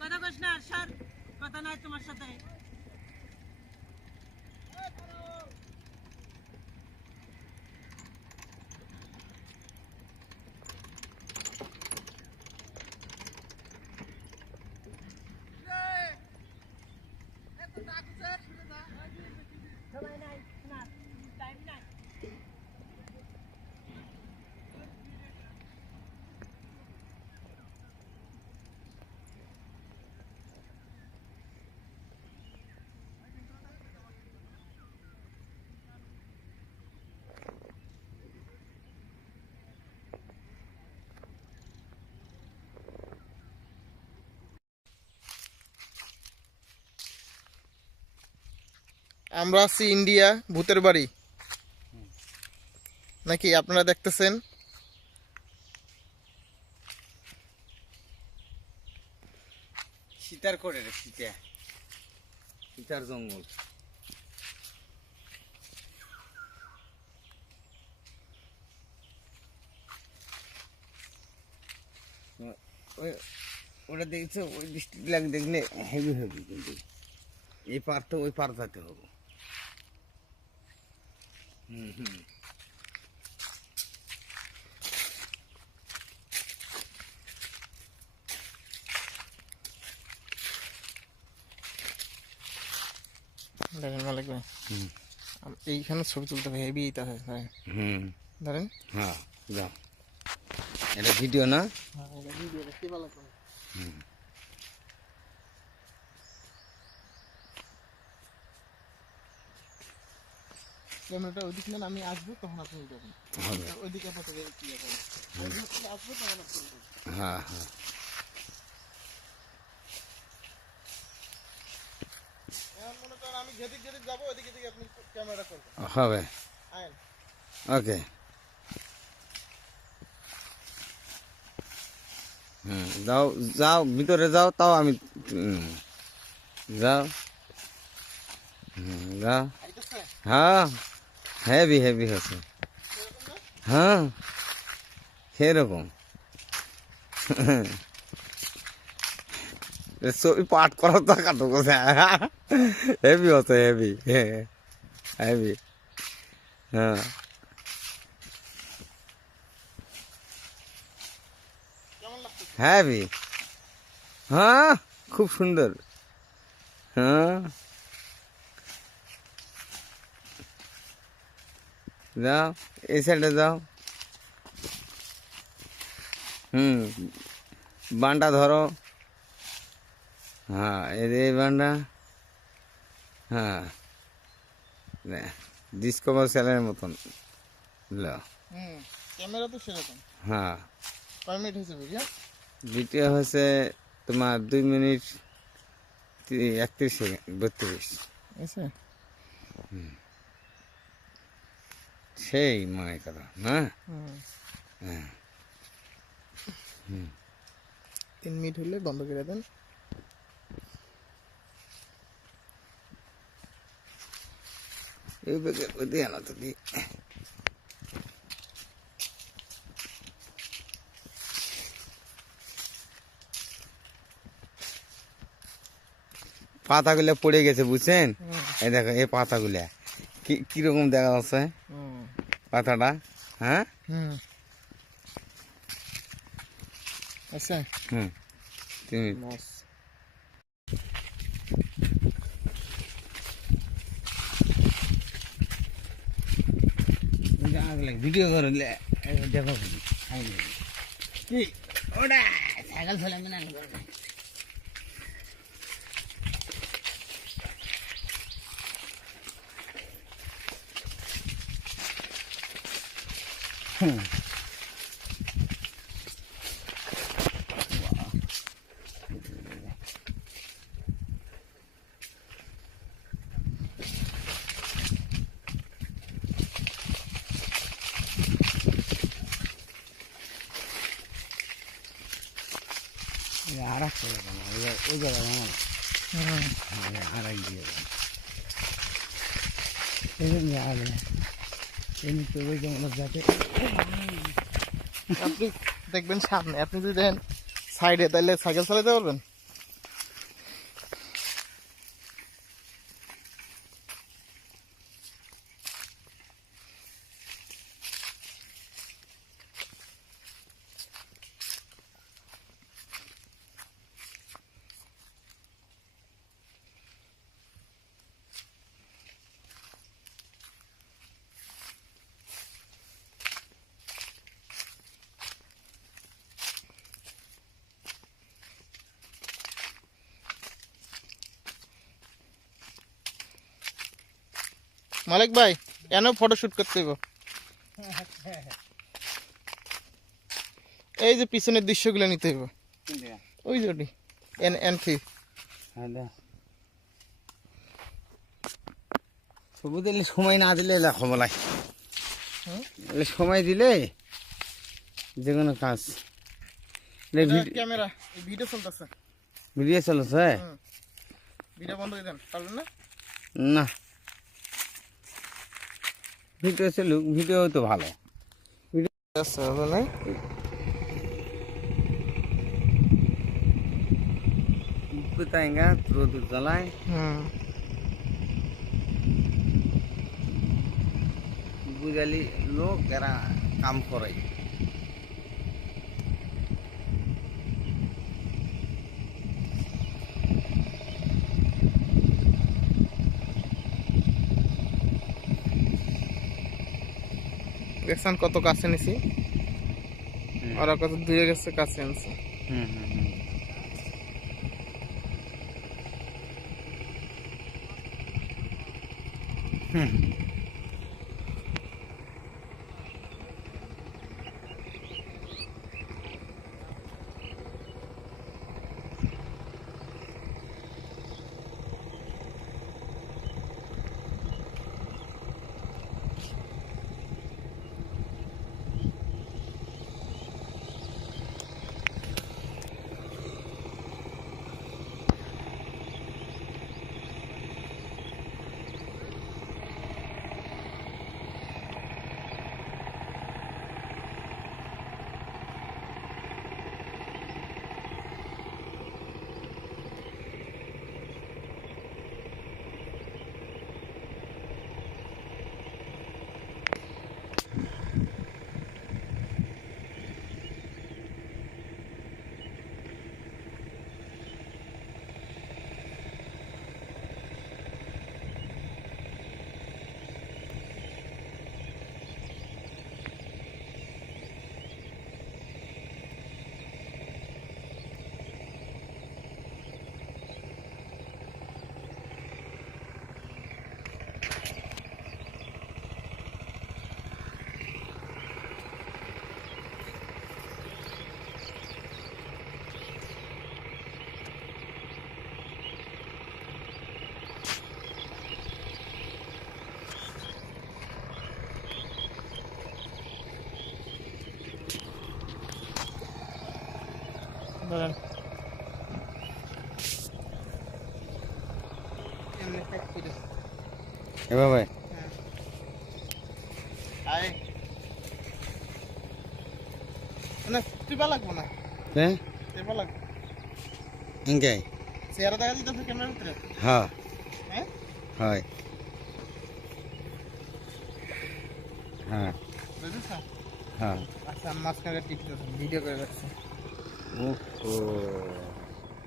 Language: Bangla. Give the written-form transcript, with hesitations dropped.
কথা কইস না স্যার, কথা নাই তোমার সাথে। আমরা আছি ইন্ডিয়া ভূতের বাড়ি নাকি আপনারা দেখতেছেন। সীতার করে রে, সীতার জঙ্গল। ওটা দেখছো, ওই ডিস্ট্রিক্ট লাগ দেখলে হেভি হেভি, কিন্তু এই পার তো ওই পার যেতে হবে। দেখেন মালিক ভাই, এইখানে ছবি তুলতে হবে, হেভি এইটা হয় ধরেন। হ্যাঁ যাও, এটা ভিডিও না? ক্যামেরাটা ওইদিকে নেন, আমি আসবো তখন আপনি যাবেন ওইদিকে। আসবো তখন আপনি। হ্যাঁ হ্যাঁ, মনে করেন আমি যেদিক যেদিক যাবো ওইদিকে দিকে আপনি ক্যামেরা করবেন। হবে, আইন ওকে। যাও যাও, ভিতরে যাও, তাও আমি যাও। যাও, হ্যাঁ হেভি হেভি হচ্ছে, হ্যাঁ সেরকম। ছবি পাঠ করার তো কাটো কোথায়, হেভি হচ্ছে, হেভি হেভি। হ্যাঁ হেভি, হ্যাঁ খুব সুন্দর। হ্যাঁ যাও, এই সাইডে যাও। বানটা ধরো, হ্যাঁ এই বানটা, হ্যাঁ ডিসকভার চ্যানেলের মতন। ক্যামেরা তো সেরকম। হ্যাঁ, কয় মিনিট হয়েছে ভিডিও? ভিডিও হয়েছে তোমার 2 মিনিট 31 সেকেন্ড 32। সেই মনে করো না। হ্যাঁ 3 মিনিট হলে বন্ধ করে দেন। এই বেগে ওই আনা তো দি পাতাগুলো পড়ে গেছে, বুঝছেন? এই দেখো এই পাতাগুলা কিরকম দেখা যাচ্ছে পাতাটা। হ্যাঁ আচ্ছা, তুমি ভিডিও করে দেখো কি ওটা সাইকেল চলে না। আর কাজ করে না ওই জায়গায় হারাই দিয়ে এমনিতে ওই যেমন যাতে আপনি দেখবেন সামনে, আপনি যদি দেখেন সাইডে তাহলে সাইকেল চালাতে পারবেন। মালিক ভাই এনে ফটোশুট করতে হইব। এই যে পিছনের দৃশ্যগুলো নিতে হইব, ওই যে ওটি এন্ট্রি। ছবি দিলে সময় না দিলে লেখা বলাই, সময় দিলে যে কোনো কাজ। ক্যামেরা ভিডিও চলতেছে, ভিডিও চলছে, ভিডিও বন্ধ করে দেন, পারবেন না? না ভিডিও চলুক, ভিডিও তো ভালো। আচ্ছা হবে না? কোথায়গা রোদ জ্বালায়, বুঝালি লোক এরা কাম করে। দেখছেন কত কাছে নিছি, ওরা কত দূরে গেছে, কাছে আনছে। ধরেন এভাবে না টিপা লাগবো না, হ্যাঁ টিপা লাগবে। ইনকে চেহারা দেখা দিতেছে ক্যামেরার ভিতরে। হ্যাঁ হ্যাঁ হয় হ্যাঁ বুঝেছ? হ্যাঁ। আচ্ছা মাঝখানে টিপতেছে, ভিডিও করে রাখছে। ও